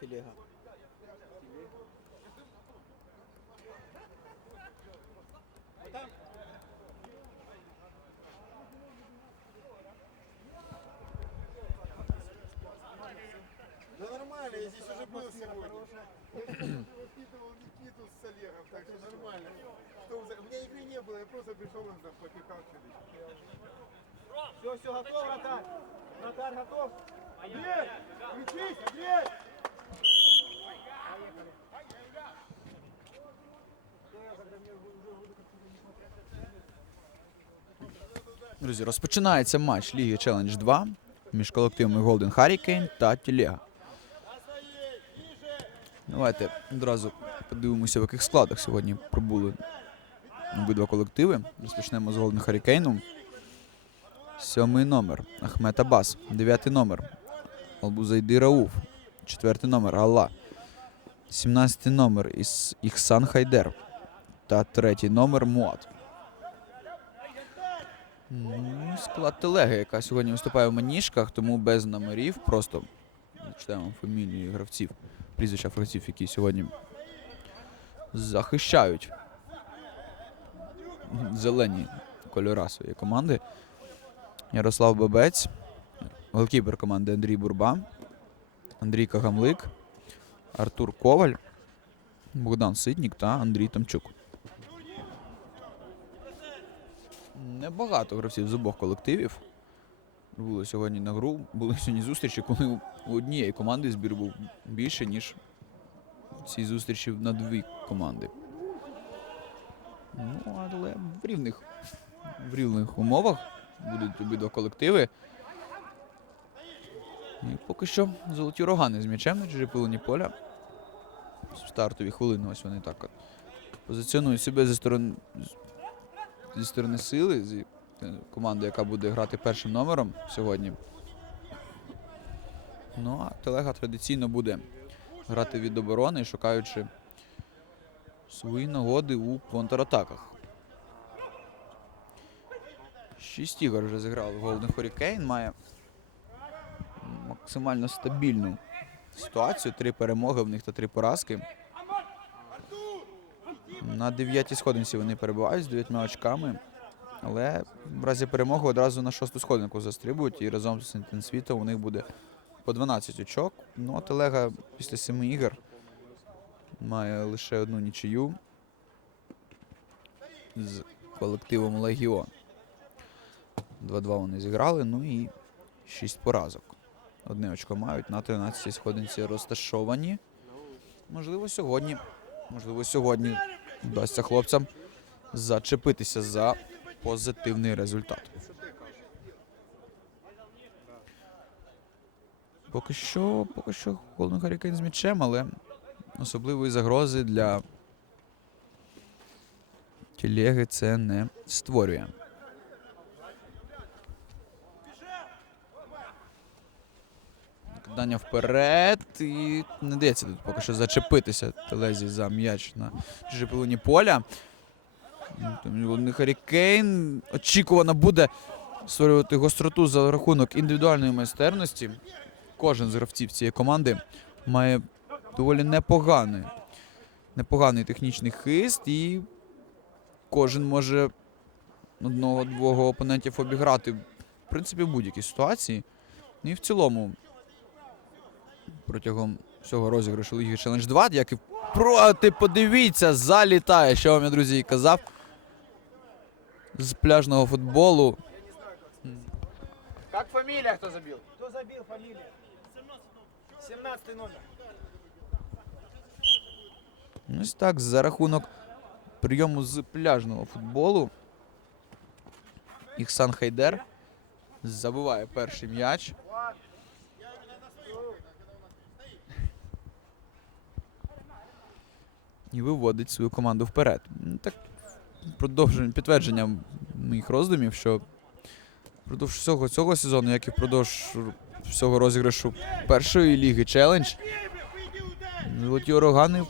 Телега. Да нормально, я здесь уже был сегодня. Я воспитывал Никиту с Олегом, так что нормально. У меня игры не было, я просто пришел он там попекал что-то. Все, готов, вратарь. Вратарь готов. Андрей, кричись, Андрей! Друзі, розпочинається матч Ліги Челендж 2 між колективами Golden Hurricane та Телега. Давайте одразу подивимося, в яких складах сьогодні пробули обидва колективи. Розпочнемо з Golden Hurricane. 7-й номер Ахмед Аббас, 9-й номер Албузайди Рауф, 4-й номер Алла, 17-й номер Іхсан Хайдер та 3-й номер Муат. Склад Телеги, яка сьогодні виступає в маніжках, тому без номерів, просто читаємо фамілії гравців, прізвища гравців, які сьогодні захищають зелені кольора своєї команди. Ярослав Бабець, голкіпер команди Андрій Бурба, Андрій Кагамлик, Артур Коваль, Богдан Ситнік та Андрій Томчук. Небагато гравців з обох колективів було сьогодні на гру. Були сьогодні зустрічі, коли у однієї команди збір був більше, ніж ці зустрічі на дві команди. Ну, але в рівних умовах будуть обидва колективи. І поки що золоті рогани з м'ячем на чужій половині поля. В стартові хвилини ось вони так от позиціонують себе зі сторони сили, з команди, яка буде грати першим номером сьогодні. Ну, а Телега традиційно буде грати від оборони, шукаючи свої нагоди у контратаках. 6 ігор вже зіграв Golden Hurricane, має максимально стабільну ситуацію. 3 перемоги в них та 3 поразки. На 9-й сходинці вони перебувають з 9 очками, але в разі перемоги одразу на 6-ту сходинку застрибують, і разом з Інтенсвітом у них буде по 12 очок. Ну, а Телега після 7 ігор має лише 1 нічию з колективом Легіон. 2-2 вони зіграли, ну і 6 поразок. 1 очко мають, на 13-й сходинці розташовані. Можливо, сьогодні вдасться хлопцям зачепитися за позитивний результат. Поки що Golden Hurricane з м'ячем, але особливої загрози для Телеги це не створює. Кидання вперед, і не дається тут поки що зачепитися Телезі за м'яч на чужій половині поля. Golden Hurricane очікувано буде створювати гостроту за рахунок індивідуальної майстерності. Кожен з гравців цієї команди має доволі непоганий технічний хист, і кожен може 1-2 опонентів обіграти, в принципі, в будь-якій ситуації. І в цілому протягом всього розіграшу Ліги Челендж 2, як і проти, подивіться, залітає, що вам я, друзі, і казав, з пляжного футболу. Как фамилия, кто забил? Кто забил, фамилия? 17 номер. Ось так, за рахунок прийому з пляжного футболу Іхсан Хайдер забиває перший м'яч. І виводить свою команду вперед. Так, підтвердження моїх роздумів, що впродовж всього цього сезону, як і впродовж всього розіграшу першої ліги Челендж, золоті рогани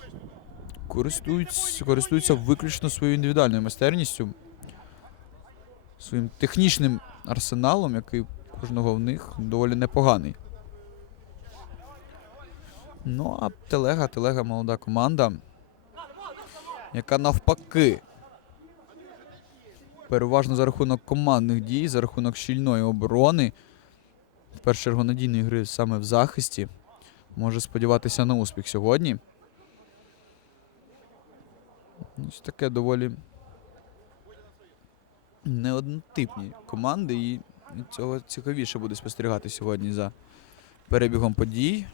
користуються виключно своєю індивідуальною майстерністю, своїм технічним арсеналом, який кожного в них доволі непоганий. Ну, а Телега молода команда, яка навпаки переважно за рахунок командних дій, за рахунок щільної оборони, в першу чергу надійної гри саме в захисті, може сподіватися на успіх сьогодні. Ось таке доволі неоднотипні команди, і цього цікавіше буде спостерігати сьогодні за перебігом подій.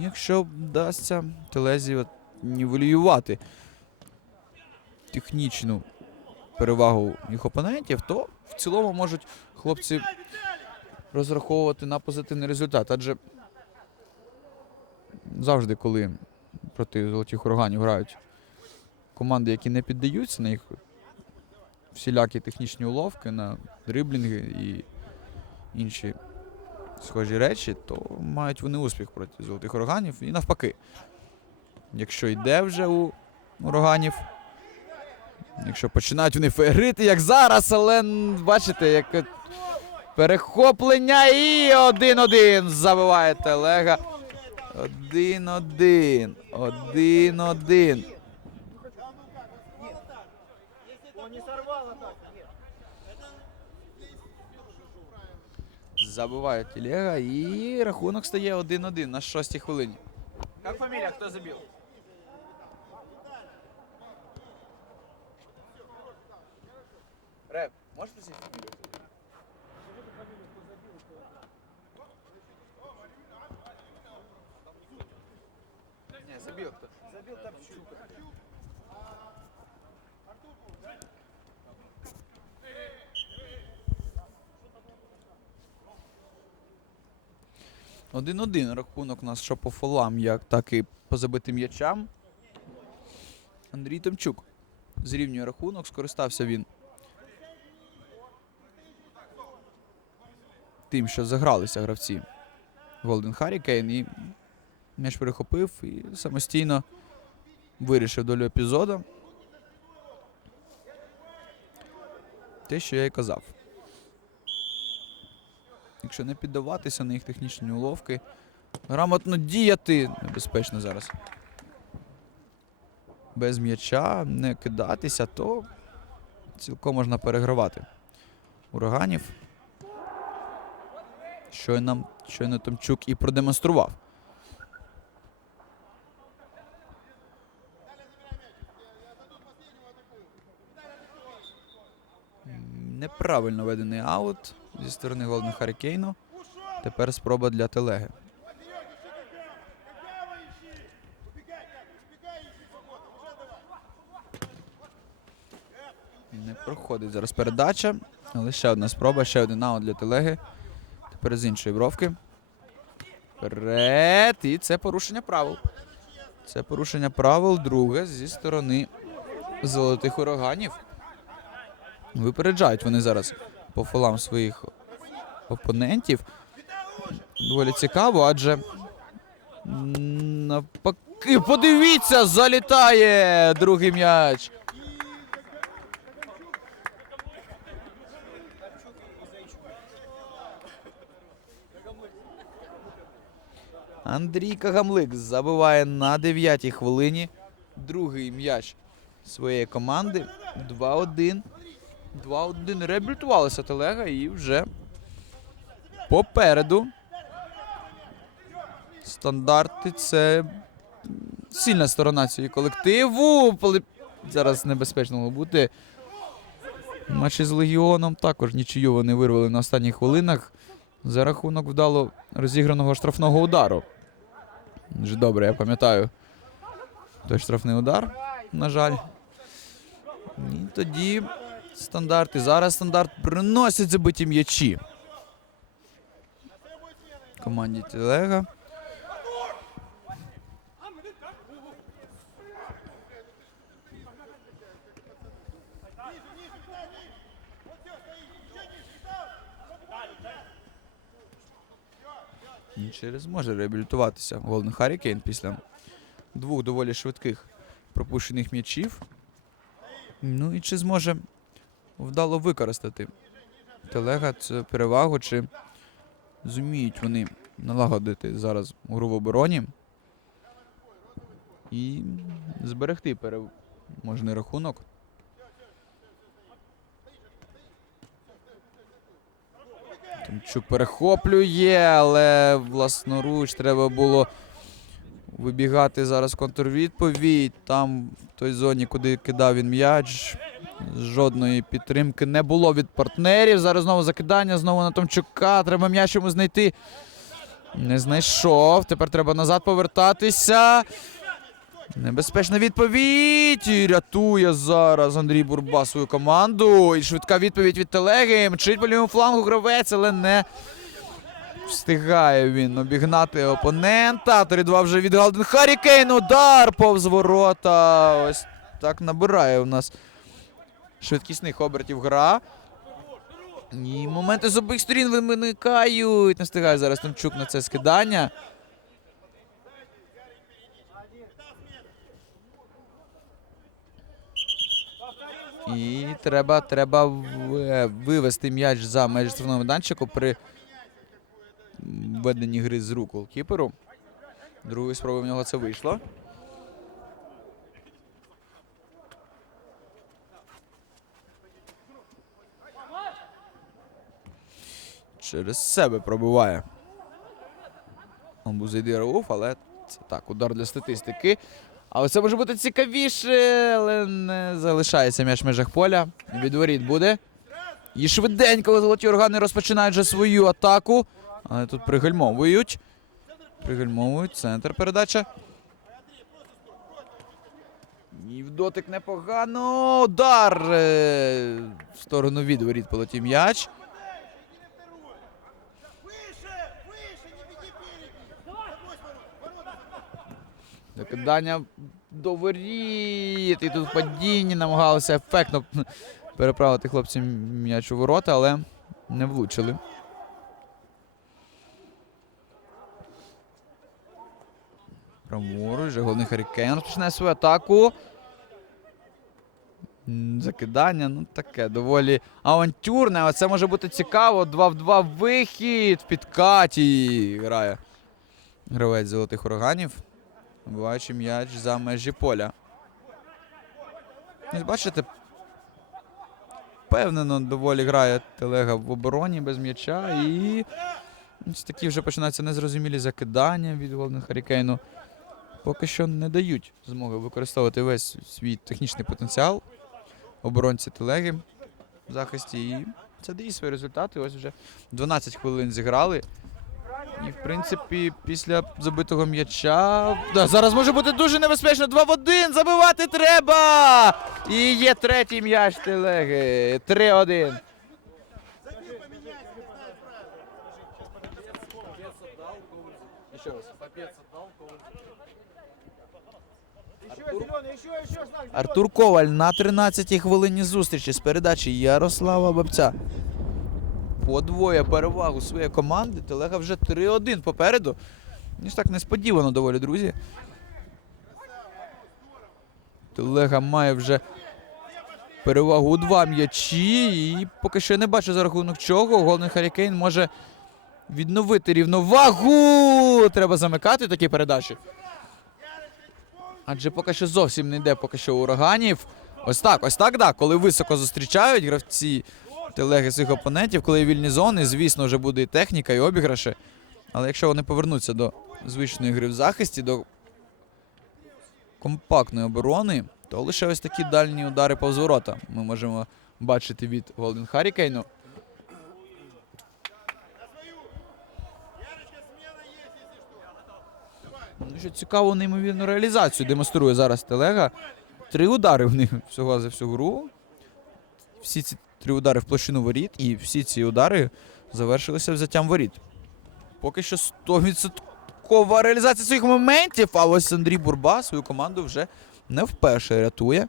Якщо вдасться Телезі нівелювати технічну перевагу їх опонентів, то в цілому можуть хлопці розраховувати на позитивний результат. Адже завжди, коли проти золотих ураганів грають команди, які не піддаються на їх всілякі технічні уловки, на дриблінги і інші схожі речі, то мають вони успіх проти золотих ураганів. І навпаки, якщо йде вже у ураганів, якщо починають вони феєрити, як зараз, але бачите, як перехоплення і 1-1 забиває Телега. 1-1. 1-1. Он не сорвал атаку. Нет. Забиває Телега і рахунок стає 1-1 на 6-й хвилині. Как фамилия, кто забил? Реп, можеш просити фамілію? Ні, забив хто. Забил Топчук. Один рахунок у нас що по фолам, як так і по забитим м'ячам. Андрій Томчук зрівнює рахунок, скористався він тим, що загралися гравці Голден Харрікейн, і м'яч перехопив і самостійно вирішив долю епізоду. Те, що я і казав. Якщо не піддаватися на їх технічні уловки, грамотно діяти, небезпечно зараз, без м'яча, не кидатися, то цілком можна перегравати ураганів. Щойно Томчук і продемонстрував. Неправильно ведений аут зі сторони Голден Харрікейну. Тепер спроба для Телеги. Не проходить зараз передача, але ще одна спроба, ще один аут для Телеги. Тепер з іншої бровки. Вперед! І це порушення правил. Це порушення правил друге зі сторони золотих ураганів. Випереджають вони зараз по фолам своїх опонентів. Доволі цікаво, адже навпаки, подивіться, залітає другий м'яч. Андрій Кагамлик забиває на 9-й хвилині другий м'яч своєї команди. 2-1. 2-1. Реабілітувалася Телега і вже попереду. Стандарти – це сильна сторона цього колективу. Зараз небезпечно могло бути. Матчі з Легіоном також нічию вони вирвали на останніх хвилинах за рахунок вдало розіграного штрафного удару. Дуже добре, я пам'ятаю той штрафний удар, на жаль. І тоді стандарти. Зараз стандарт приносять забиті м'ячі команді Телега. Чи зможе реабілітуватися Голден Харрікейн після двох доволі швидких пропущених м'ячів? Ну і чи зможе вдало використати Телега цю перевагу, чи зуміють вони налагодити зараз гру в обороні і зберегти переможний рахунок. Тимчук перехоплює, але власноруч треба було вибігати зараз в контрвідповідь. Там в той зоні, куди кидав він м'яч, жодної підтримки не було від партнерів. Зараз знову закидання, знову на Томчука. Треба м'яч йому знайти. Не знайшов. Тепер треба назад повертатися. Небезпечна відповідь. І рятує зараз Андрій Бурба свою команду. І швидка відповідь від Телеги. Мчить по лівому флангу гравець, але не встигає він обігнати опонента. 3-2 вже від Голден Харрікейн. Удар повз ворота. Ось так набирає у нас швидкісних обертів гра. І моменти з обох сторін виникають. Не встигає зараз Тимчук на це скидання. І треба вивести м'яч за межі штрафного майданчику при введенні гри з рук голкіперу. Другої спроби в нього це вийшло. Через себе пробиває Амбузайди Рауф, але це так, удар для статистики. Але це може бути цікавіше, але не залишається м'яч в межах поля. Від воріт буде. І швиденько золоті органи розпочинають вже свою атаку. Але тут пригальмовують. Пригальмовують. Центр передача. І в дотик непогано. Удар! В сторону від воріт полетів м'яч. Закидання до воріт. І тут в падінні намагалися ефектно переправити хлопці м'яч у ворота, але не влучили. Праворуч, же Голден Харрікейн розпочинає свою атаку. Закидання, ну таке, доволі авантюрне, але це може бути цікаво. 2-2 вихід в підкаті грає гравець золотих ураганів. Вибиваючи м'яч за межі поля. Ось бачите, впевнено доволі грає Телега в обороні без м'яча. І ось такі вже починаються незрозумілі закидання від Голден Харрікейну. Поки що не дають змоги використовувати весь свій технічний потенціал оборонці Телеги в захисті. І це дає свої результати. Ось вже 12 хвилин зіграли. І, в принципі, після забитого м'яча... Да, зараз може бути дуже небезпечно. 2-1. Забивати треба! І є третій м'яч Телеги. 3-1. Артур Коваль на 13-й хвилині зустрічі з передачі Ярослава Бабця подвоє перевагу своєї команди. Телега вже 3-1 попереду. Ось так несподівано доволі, друзі. Телега має вже перевагу у 2 м'ячі. І поки що я не бачу, за рахунок чого Голден Харрікейн може відновити рівновагу. Треба замикати такі передачі. Адже поки що зовсім не йде поки що ураганів. Ось так, да. Коли високо зустрічають гравці Телеги своїх опонентів, коли є вільні зони, звісно, вже буде і техніка, і обіграші. Але якщо вони повернуться до звичної гри в захисті, до компактної оборони, то лише ось такі дальні удари повз ворота ми можемо бачити від Голден Харрікейну. Що цікаво, неймовірну реалізацію демонструє зараз Телега. 3 удари в них всього за всю гру. Всі ці 3 удари в площину воріт, і всі ці удари завершилися взяттям воріт. Поки що 100% реалізація своїх моментів, а ось Андрій Бурба свою команду вже не вперше рятує.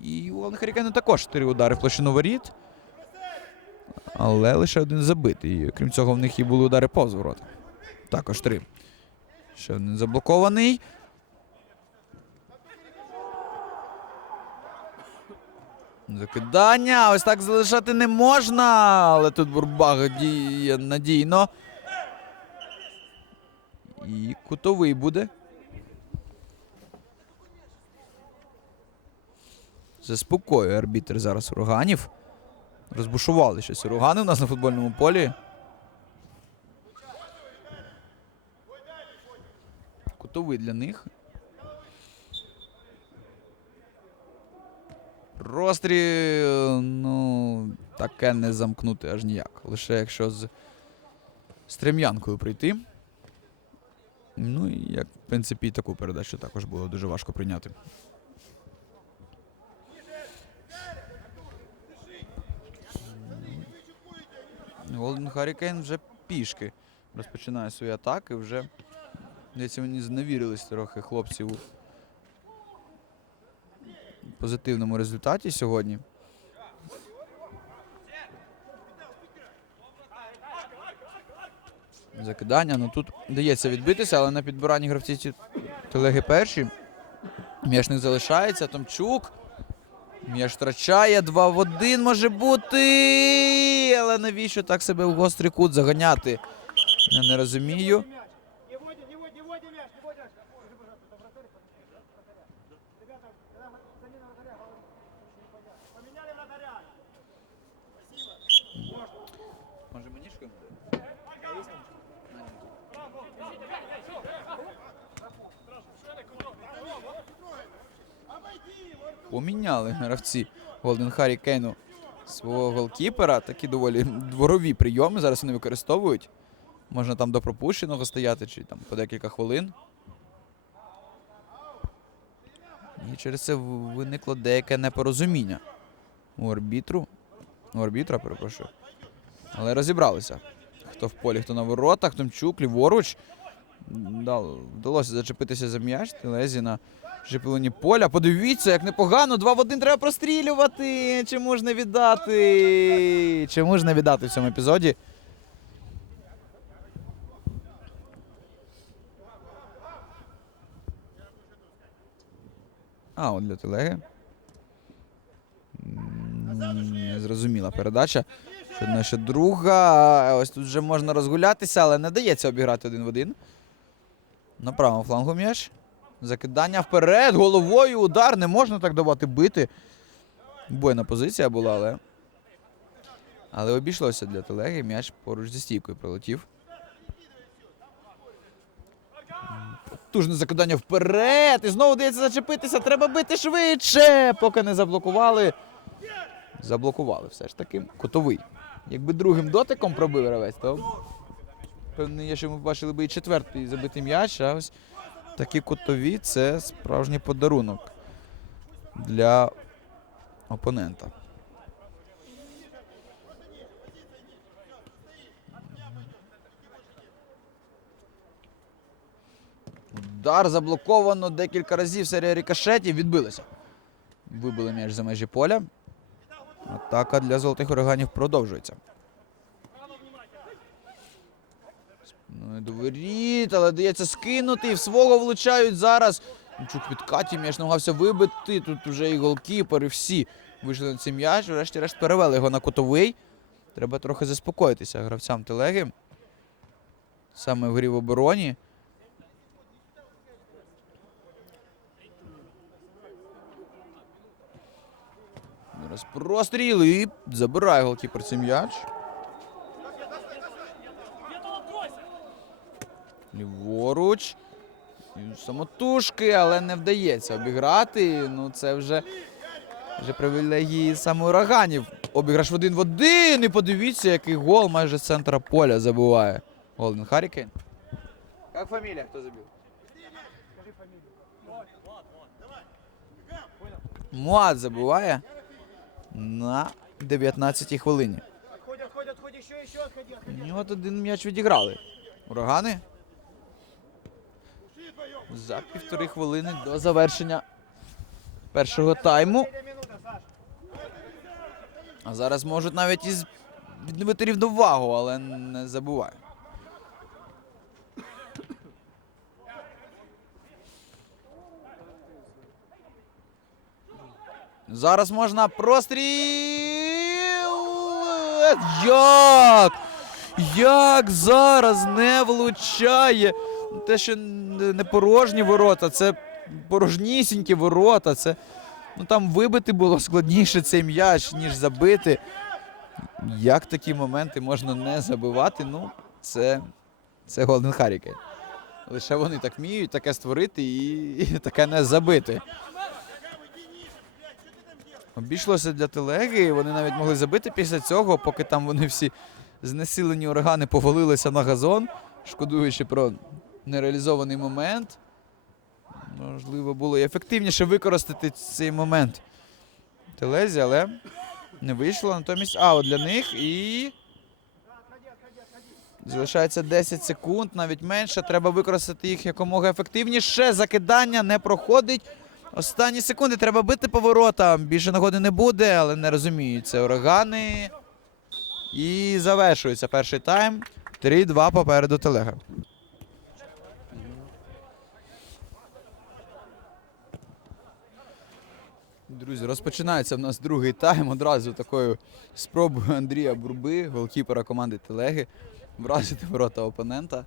І у Голден Харрікейну також 4 удари в площину воріт, але лише 1 забитий. І, крім цього, в них і були удари повз ворота. Також 3. Ще 1 заблокований. Закидання. Ось так залишати не можна. Але тут Бурбага діє надійно. І кутовий буде. Заспокоює арбітр зараз ураганів. Розбушували щось урагани у нас на футбольному полі. Кутовий для них. Розстріл, ну, таке не замкнути аж ніяк. Лише якщо з стрем'янкою прийти. Ну і як, в принципі, і таку передачу також було дуже важко прийняти. Голден Харрікейн вже пішки розпочинає свої атаки. Вже, здається, вони зневірились трохи хлопців у позитивному результаті сьогодні. Закидання, ну тут вдається відбитися, але на підбиранні гравці ці Телеги перші. М'яч не залишається, Томчук. М'яч втрачає, 2 в 1 може бути. Але навіщо так себе в гострий кут заганяти? Я не розумію. Не вводи мяч, не вводи мяч. Ребята, замена вратаря, поменяли вратаря. Спасибо. Може мені шкодити? Поміняли гравці Голден Харрікейну свого голкіпера. Такі доволі дворові прийоми зараз вони використовують. Можна там до пропущеного стояти, чи там по декілька хвилин. І через це виникло деяке непорозуміння у арбітра, перепрошую. Але розібралися. Хто в полі, хто на воротах. Томчук, ліворуч. Вдалося зачепитися за м'яч. Телезі на жепилені поля. Подивіться, як непогано. 2 в 1 треба прострілювати. Чому ж не віддати? Чому ж не віддати в цьому епізоді? От для Телеги. Незрозуміла передача. Ще друга. Ось тут вже можна розгулятися, але не дається обіграти 1 в 1. На правому флангу м'яч. Закидання вперед, головою, удар. Не можна так давати бити. Бойна позиція була, але обійшлося для Телеги. М'яч поруч зі стійкою пролетів. Потужне закидання вперед. І знову дається зачепитися. Треба бити швидше. Поки не заблокували. Заблокували все ж таки. Кутовий. Якби другим дотиком пробив гравець, то певний є, що ми бачили би і четвертий забитий м'яч. А ось такі кутові – це справжній подарунок для опонента. Удар заблоковано декілька разів, серія рикошетів, відбилися. Вибили м'яч за межі поля. Атака для золотих ураганів продовжується. Ну і до воріт, але дається скинути, і в свого влучають зараз. Томчук в підкаті, м'яч намагався вибити, тут вже і голкіпер, і всі вийшли на цей м'яч, врешті-решт перевели його на кутовий. Треба трохи заспокоїтися гравцям Телеги. Саме в грі в обороні. Зараз простріл і забирає голкіпер цей м'яч. Ліворуч. Самотужки, але не вдається обіграти. Ну це вже привілегії саме ураганів. Обіграш в 1 в 1. І подивіться, який гол майже з центра поля забиває Голден Харрікейн. Як фамілія, хто забив? Муат забиває на 19-й хвилині. Отходи, еще отходи. І от один м'яч відіграли урагани. За 1,5 хвилини до завершення першого тайму. А зараз можуть навіть і відновити рівновагу, але не забуває. Зараз можна простріл! Як? Як зараз не влучає те, що не порожні ворота, це порожнісінькі ворота. Це, ну, там вибити було складніше цей м'яч, ніж забити. Як такі моменти можна не забивати? Ну, це Голден Харрікейн. Лише вони так вміють таке створити і таке не забити. Обійшлося для Телеги, вони навіть могли забити після цього, поки там вони всі знесилені урагани повалилися на газон, шкодуючи про нереалізований момент. Можливо, було і ефективніше використати цей момент Телезі, але не вийшло. Натомість аут для них і залишається 10 секунд, навіть менше. Треба використати їх якомога ефективніше. Закидання не проходить. Останні секунди треба бити по воротам. Більше нагоди не буде, але не розуміють. Це урагани. І завершується перший тайм. 3-2 попереду Телега. Друзі, розпочинається в нас другий тайм. Одразу такою спробою Андрія Бурби, голкіпера команди Телеги, вразити ворота опонента.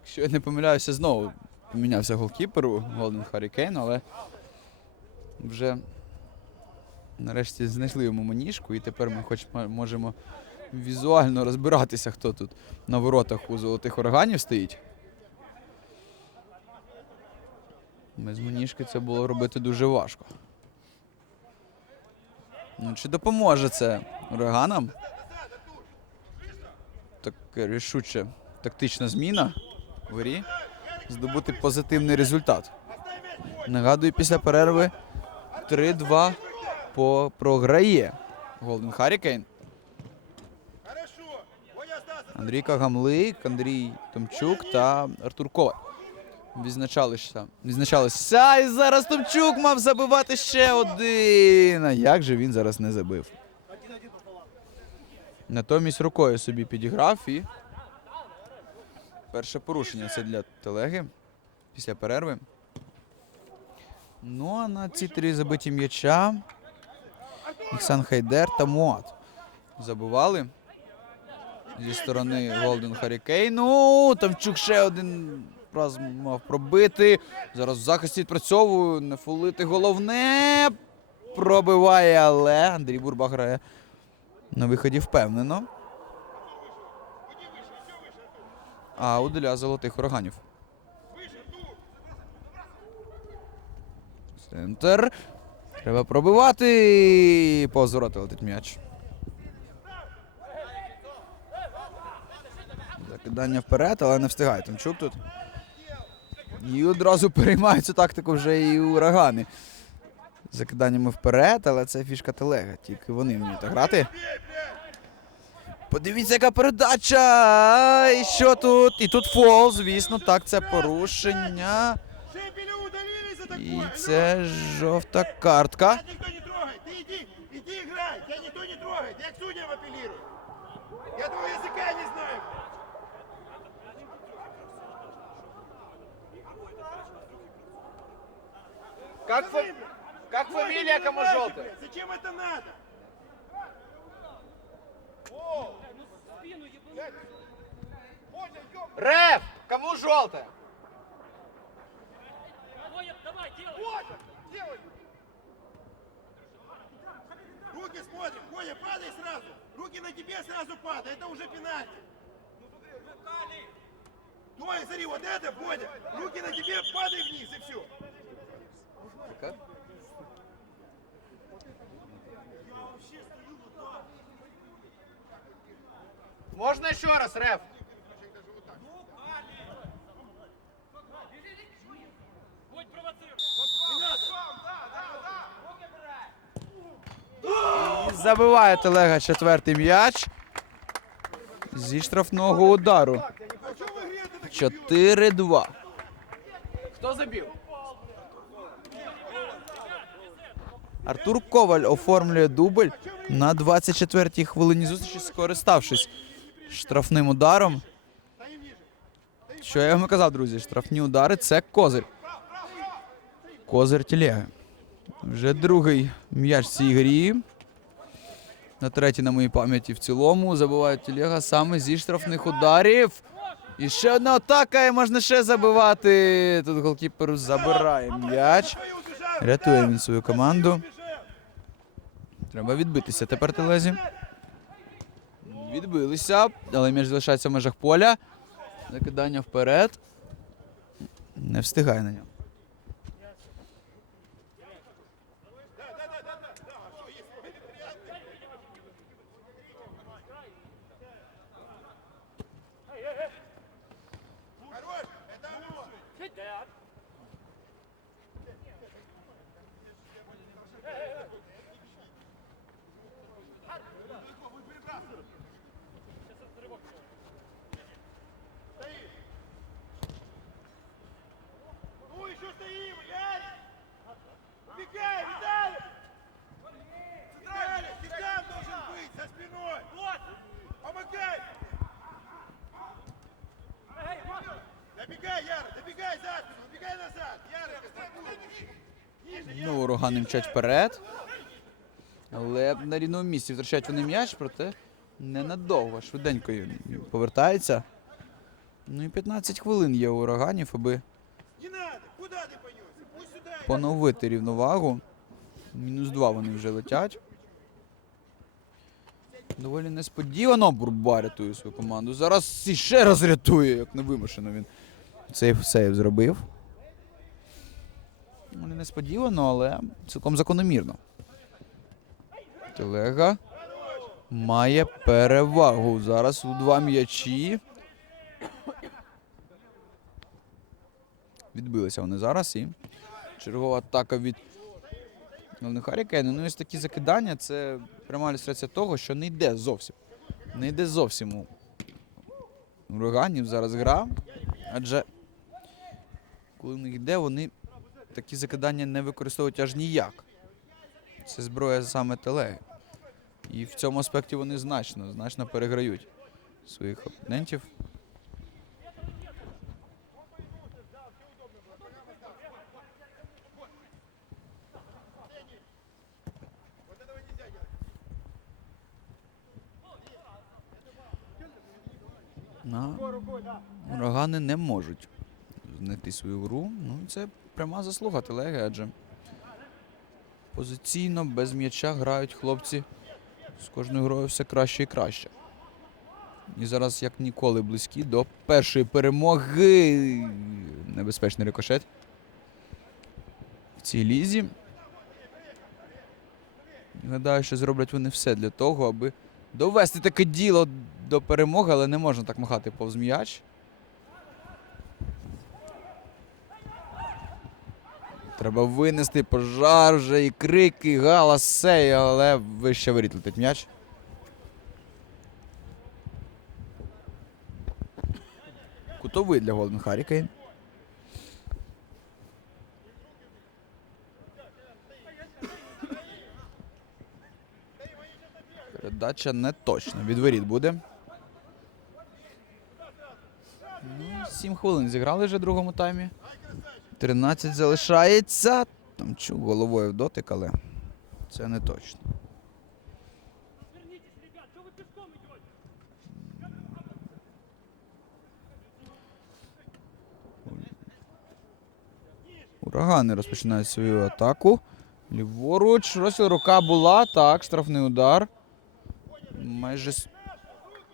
Якщо я не помиляюся, знову помінявся голкіпер у Голден Харрікейн, але вже нарешті знайшли йому маніжку, і тепер ми хоч можемо візуально розбиратися, хто тут на воротах у золотих ураганів стоїть. Без маніжки це було робити дуже важко. Ну, чи допоможе це ураганам? Така рішуча тактична зміна в грі. Здобути позитивний результат. Нагадую, після перерви 3-2 програє Голден Харрікейн. Андрій Кагамлик, Андрій Томчук та Артур Коваль відзначалися. І зараз Томчук мав забивати ще один. А як же він зараз не забив? Натомість рукою собі підіграв і перше порушення це для Телеги після перерви. Ну а на ці 3 забиті м'яча Іксан Хайдер та Муат забивали зі сторони Голден Харрікейну. Томчук ще один раз мав пробити. Зараз в захисті відпрацьовує, не фолити головне. Пробиває, але Андрій Бурба грає на виході впевнено. Аут для золотих ураганів. Центр. Треба пробивати. Повз ворота летить м'яч. Закидання вперед, але не встигає Томчук тут. І одразу переймають цю тактику вже і урагани. Закиданнями вперед, але це фішка Телега. Тільки вони вміють грати. Подивіться, яка передача! І що тут? І тут фол, звісно, так, це порушення. І це жовта картка. Никто не трогает, ты иди играй, тебя никто не трогает, я к судьям апеллирую. Я твоего языка не знаю. Как фамилия, кому желтый? Зачем это надо? Рэп! Кому желтая? Руки смотрим, Коля, падай сразу. Руки на тебе сразу падай, это уже пенальти. Тоня, смотри, вот это, Бодя, руки на тебе, падай вниз и все. Можно еще раз, Рэп? І забиває Телега 4-й м'яч зі штрафного удару. 4-2. Кто забил? Артур Коваль оформлює дубль на 24-й хвилині зустрічі, скориставшись штрафним ударом. Що я вам і казав, друзі, штрафні удари – це козир. Козир Телеги. Вже другий м'яч в цій грі. На третій на моїй пам'яті в цілому. Забиває Телега саме зі штрафних ударів. І ще одна атака, і можна ще забивати. Тут голкіпер забирає м'яч. Рятує він свою команду. Треба відбитися тепер Телезі. Відбилися, але м'яч залишається в межах поля. Закидання вперед. Не встигає на нього. Ну еще стоим, Ярик! Убегай, Виталий! Виталий, ты там должен быть, за спиной! Помогай! Добегай, Яра, добегай за спину, убегай назад! Яра, ниже, Ну, урагани мчать вперед. Але на рівному місці втрачають вони м'яч, проте ненадовго. Швиденько повертається. Ну і 15 хвилин є у ураганів, аби не надо, куда ты понесся? Пусть сюда! поновити рівновагу. -2 вони вже летять. Доволі несподівано Бурба рятує свою команду. Зараз іще раз рятує, як невимушено він цей сейв зробив. Доволі несподівано, але цілком закономірно. Телега має перевагу. Зараз у 2 м'ячі. Відбилися вони зараз і чергова атака від головних Харікейну. Ну і ось такі закидання, це пряма ілюстрація того, що не йде зовсім. Не йде зовсім у ураганів зараз гра. Адже коли в них йде, вони такі закидання не використовують аж ніяк. Це зброя саме телеги. І в цьому аспекті вони значно переграють своїх опонентів. Урагани не можуть знайти свою гру. Ну, це пряма заслуга телеги, адже позиційно, без м'яча грають хлопці з кожною грою все краще і краще. І зараз як ніколи близькі до першої перемоги. Небезпечний рикошет в цій лізі. Гадаю, що зроблять вони все для того, аби довести таке діло до перемоги, але не можна так махати повз м'яч. Треба винести пожар вже, і крики, і галас, все, але вище воріт летить м'яч. Кутовий для Голден Харікейн. Передача не точна. Від воріт буде. 7 хвилин зіграли вже в другому таймі. 13 залишається. Там чув головою в дотик, але це не точно. Урагани розпочинають свою атаку. Ліворуч. Розсіл, рука була. Так, штрафний удар. Майже з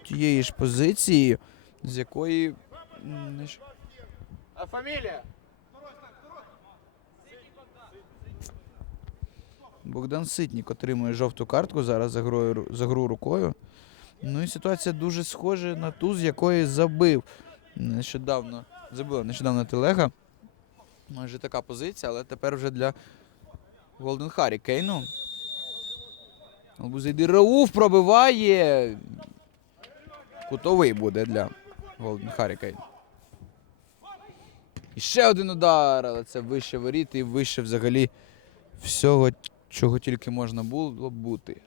тієї ж позиції, з якої... А фамилия? Богдан Ситнік отримує жовту картку зараз за гру рукою. Ну і ситуація дуже схожа на ту, з якої забила нещодавно телега. Майже така позиція, але тепер вже для Голден Харікейну. Албузайди Рауф пробиває. Кутовий буде для Голден Харікейн. І ще один удар, але це вище воріт і вище взагалі всього, чого тільки можна було бути.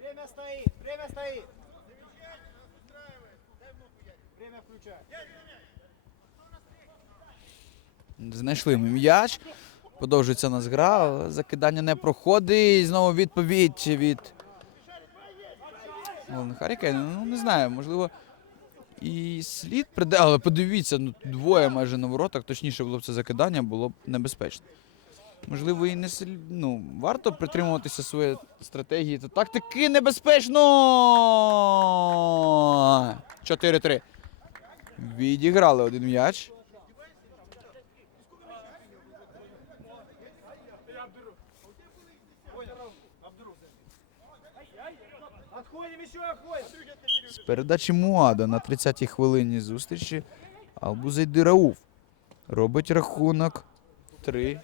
Время стоит, время стоит. Время включай. Знайшли ми м'яч. Продовжується у нас гра, але закидання не проходить. Знову відповідь від Харікейна. Ну, не знаю, можливо, і слід прийде, але подивіться, ну, двоє майже на воротах, точніше було б це закидання, було б небезпечно. Можливо, і не ну, варто притримуватися своєї стратегії та тактики. Небезпечно! 4-3. Відіграли один м'яч. Отходим еще, отходим. З передачі Муада на 30-й хвилині зустрічі Албузайди Рауф робить рахунок 3-4.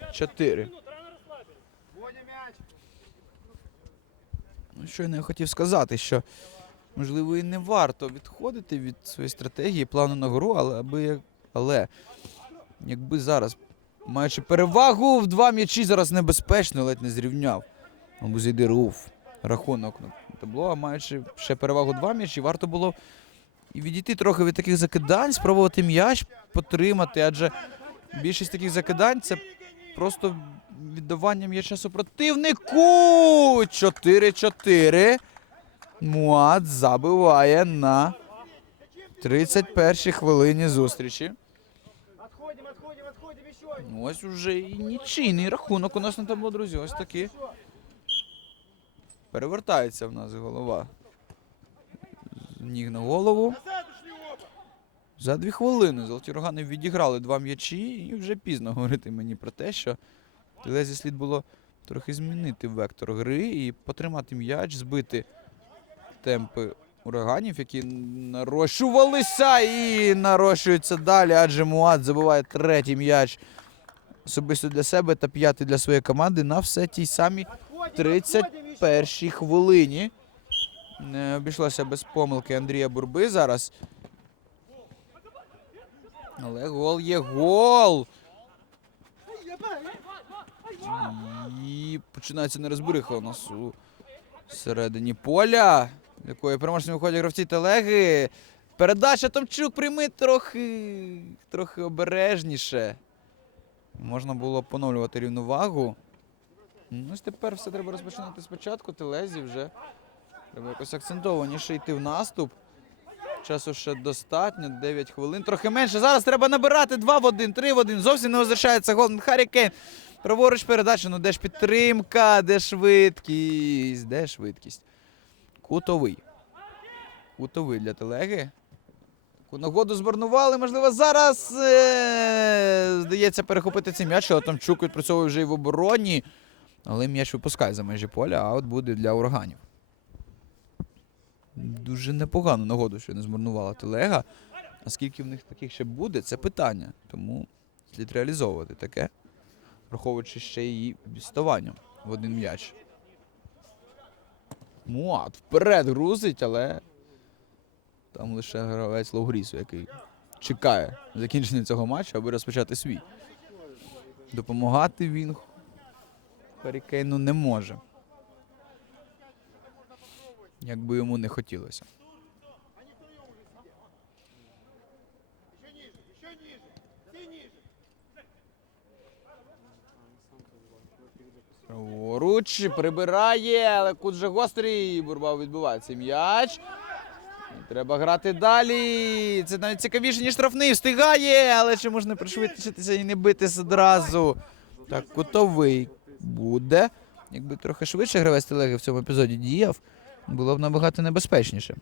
Вводим мяч. Ну, щойно я хотів сказати, що, можливо, і не варто відходити від своєї стратегії, плану на гру, але якби зараз, маючи перевагу в 2 м'ячі, зараз небезпечно, ледь не зрівняв Албузайди Рауф рахунок на табло, а маючи ще перевагу 2 м'ячі, варто було і відійти трохи від таких закидань, спробувати м'яч потримати, адже більшість таких закидань – це просто віддавання м'яча супротивнику. 4-4. Муад забиває на 31-й хвилині зустрічі. Отходим, отходим, отходим еще. Ну, ось уже і нічийний рахунок у нас на табло, друзі. Ось таки. Перевертається в нас голова. З ніг на голову. За 2 хвилини золоті рогани відіграли 2 м'ячі, і вже пізно говорити мені про те, що Телезі слід було трохи змінити вектор гри і потримати м'яч, збити темпи ураганів, які нарощувалися і нарощуються далі, адже Муад забиває 3-й м'яч особисто для себе та 5-й для своєї команди на все тій самій 31-й хвилині. Не обійшлося без помилки Андрія Бурби зараз. Але гол є гол. І починається нерозбериха у нас у середині поля, в якої переможцем виходять гравці Телеги. Передача Томчук, прийми трохи обережніше. Можна було поновлювати рівновагу. Ну, ось тепер все треба розпочинати спочатку. Телезі вже треба якось акцентованіше йти в наступ. Часу ще достатньо, 9 хвилин, трохи менше. Зараз треба набирати 2 в 1, 3 в 1. Зовсім не возвращається Голден Харікейн. Праворуч передача, ну де ж підтримка, де швидкість, де швидкість. Кутовий. Кутовий для Телеги. Таку нагоду змарнували, можливо, зараз здається перехопити цей м'яч, але Томчук відпрацьовує вже і в обороні. Але м'яч випускає за межі поля, а от буде для ураганів. Дуже непогану нагоду, що не змарнувала Телега. А скільки в них таких ще буде, це питання. Тому слід реалізовувати таке, враховуючи ще її відставання в 1 м'яч. Муад вперед грузить, але там лише гравець Лоугрісу, який чекає закінчення цього матчу, аби розпочати свій. Допомагати він Харікейну не може. Як би йому не хотілося. Праворуч прибирає, але кут же гострий. Бурба відбиває цей м'яч. Треба грати далі. Це навіть цікавіше, ніж штрафний. Встигає, але чи можна пришвидшитися і не битися одразу? Так, кутовий буде. Якби трохи швидше гравець Телеги в цьому епізоді діяв, було б набагато небезпечніше.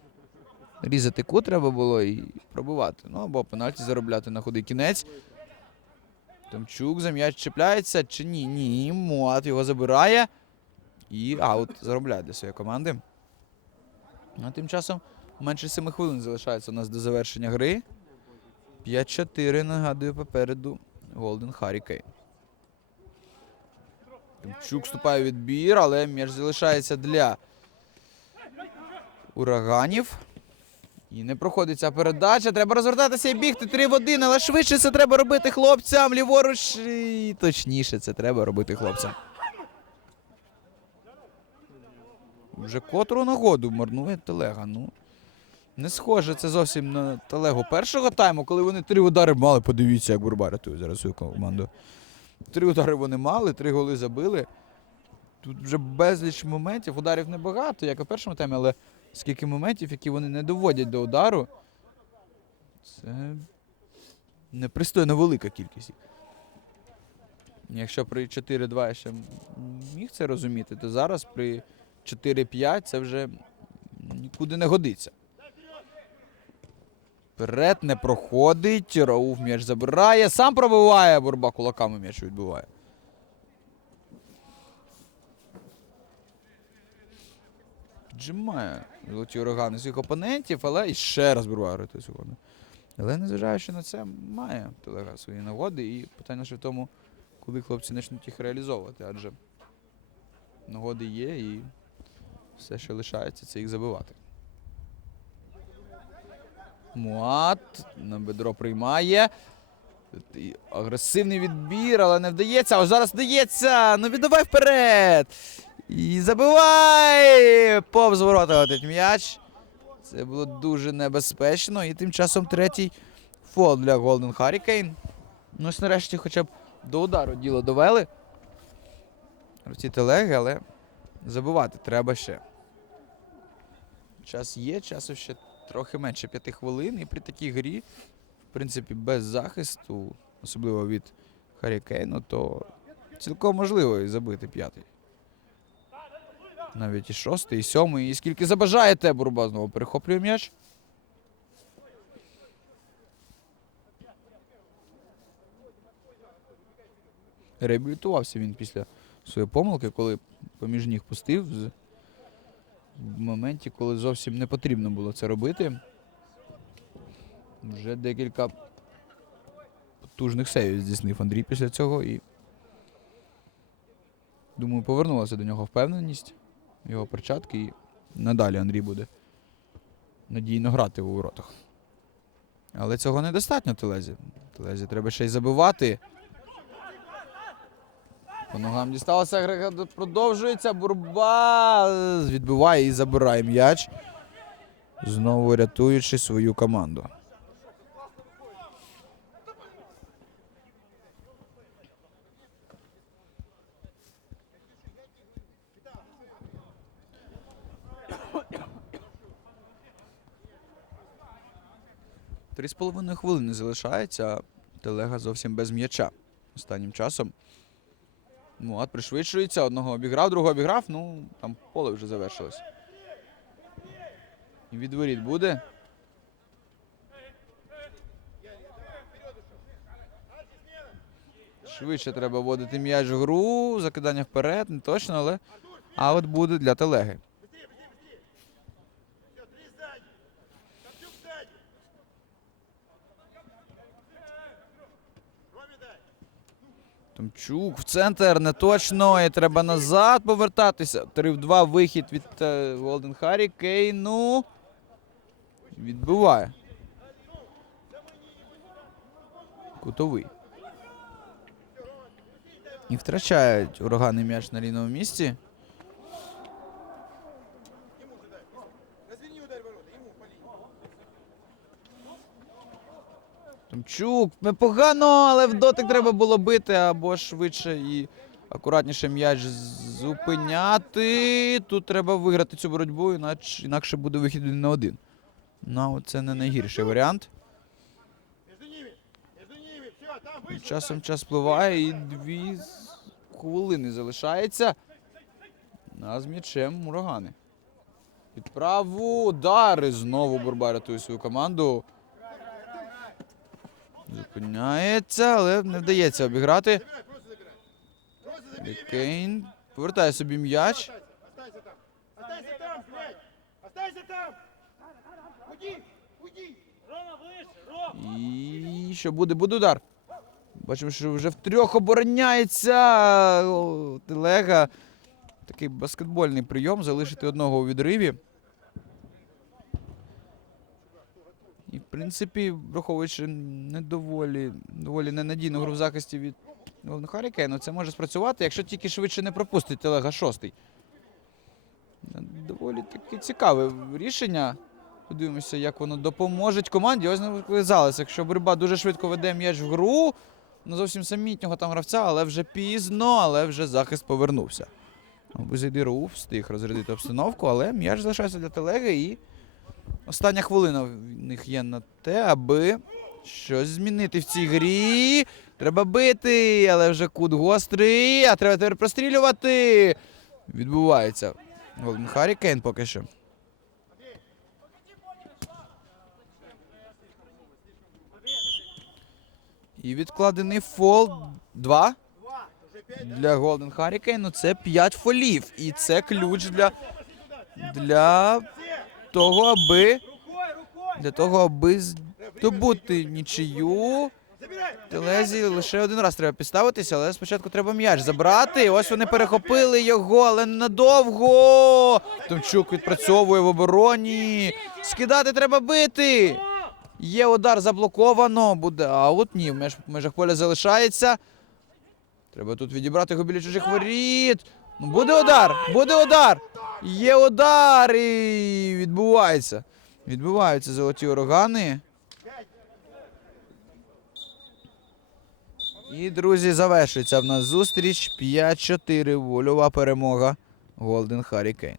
Різати кут треба було і пробувати. Ну, або пенальті заробляти на худий кінець. Томчук за м'яч чіпляється чи ні? Ні, Муад його забирає. І аут заробляє для своєї команди. А тим часом менше 7 хвилин залишається у нас до завершення гри. 5-4, нагадую, попереду Голден Харікейн. Томчук вступає в відбір, але м'яч залишається для ураганів. І не проходить ця передача. Треба розвертатися і бігти 3 в 1, але швидше це треба робити хлопцям. Ліворуч і точніше це треба робити хлопцям. Вже котру нагоду марнує Телега. Ну, Не схоже це зовсім на Телегу першого тайму, коли вони 3 удари мали. Подивіться, як Бурба рятує зараз свою команду. 3 удари вони мали, 3 голи забили. Тут вже безліч моментів, ударів небагато, як у першому таймі, але скільки моментів, які вони не доводять до удару. Це непристойно велика кількість. Якщо при 4-2 я ще міг це розуміти, то зараз при 4-5 це вже нікуди не годиться. Вперед не проходить, Рауф м'яч забирає, сам пробиває, Бурба кулаками м'яч відбиває. Піджимає золоті урагани своїх опонентів, але і ще раз Бурба рятує сьогодні. Але незважаючи на це, має Телега свої нагоди, і питання лише в тому, коли хлопці почнуть їх реалізовувати, адже нагоди є і все, що лишається, це їх забивати. Муат на бедро приймає. Агресивний відбір, але не вдається. Ось зараз вдається. Ну віддавай вперед. І забивай! Повз ворота летить м'яч. Це було дуже небезпечно. І тим часом третій фол для Golden Hurricane. Ну ось нарешті хоча б до удару діло довели. Гравці Телеги, але забивати треба ще. Час є, часу ще трохи менше 5 хвилин. І при такій грі, в принципі, без захисту, особливо від Харікейну, то цілком можливо і забити 5-й. Навіть і 6-й, і 7-й. І скільки забажаєте, Бурба знову перехоплює м'яч. Реабілітувався він після своєї помилки, коли поміж ніг пустив. В моменті, коли зовсім не потрібно було це робити. Вже декілька потужних сейвів здійснив Андрій після цього. І, думаю, повернулася до нього впевненість, його перчатки. І надалі Андрій буде надійно грати у воротах. Але цього недостатньо Телезі. Телезі треба ще й забивати. По ногам дісталося, агрегат продовжується, Бурба відбиває і забирає м'яч, знову рятуючи свою команду. Три з половиною хвилини залишається, Телега зовсім без м'яча останнім часом. Муат пришвидшується, одного обіграв, другого обіграв, ну, там поле вже завершилось. І від воріт буде. Швидше треба вводити м'яч в гру, закидання вперед, не точно, але аут буде для Телеги. Томчук в центр, не точно, і треба назад повертатися. 3-2 вихід від Golden Hurricane. Відбиває. Кутовий. І втрачають урагани м'яч на рівному місці. Томчук, непогано, але в дотик треба було бити, або швидше і акуратніше м'яч зупиняти. Тут треба виграти цю боротьбу, інакше буде вихід 1-1. Ну, це не найгірший варіант. Часом час спливає і 2 хвилини залишається. А з м'ячем урагани. Під праву удари. Знову Бурба рятує свою команду. Зупиняється, але не вдається обіграти. Кейн повертає собі м'яч. І що буде? Буде удар. Бачимо, що вже втрьох обороняється Телега. Такий баскетбольний прийом, залишити одного у відриві. І, в принципі, враховуючи доволі ненадійну гру в захисті від Golden Hurricane, це може спрацювати, якщо тільки швидше не пропустить Телега 6-й. Доволі таки цікаве рішення. Подивимося, як воно допоможе команді. Ось не виказалося, якщо боротьба дуже швидко веде м'яч в гру, ну зовсім самітнього там гравця, але вже пізно, але вже захист повернувся. Бузайди Рауф встиг розрядити обстановку, але м'яч залишається для Телеги і остання хвилина в них є на те, аби щось змінити в цій грі. Треба бити, але вже кут гострий, а треба тепер прострілювати. Відбувається Голден Харрікейн поки що. І відкладений фол 2 для Голден Харрікейну. Це 5 фолів. І це ключ для того, аби здобути нічию. Телезі лише один раз треба підставитися, але спочатку треба м'яч забрати. Ось вони перехопили його, але ненадовго. Томчук відпрацьовує в обороні. Скидати треба бити. Є удар, заблоковано. Буде аут. Ні, в межах поля залишається. Треба тут відібрати його біля чужих воріт. Ну, буде удар! Буде удар! Є удар! І відбувається. Відбуваються золоті урагани. І, друзі, завершується в нас зустріч. 5-4. Вольова перемога. Голден Харрікейн.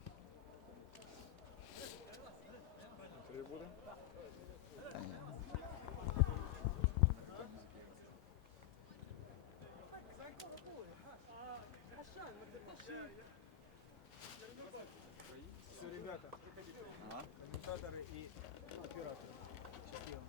Все, ребята, комментаторы и операторы. Счастливо.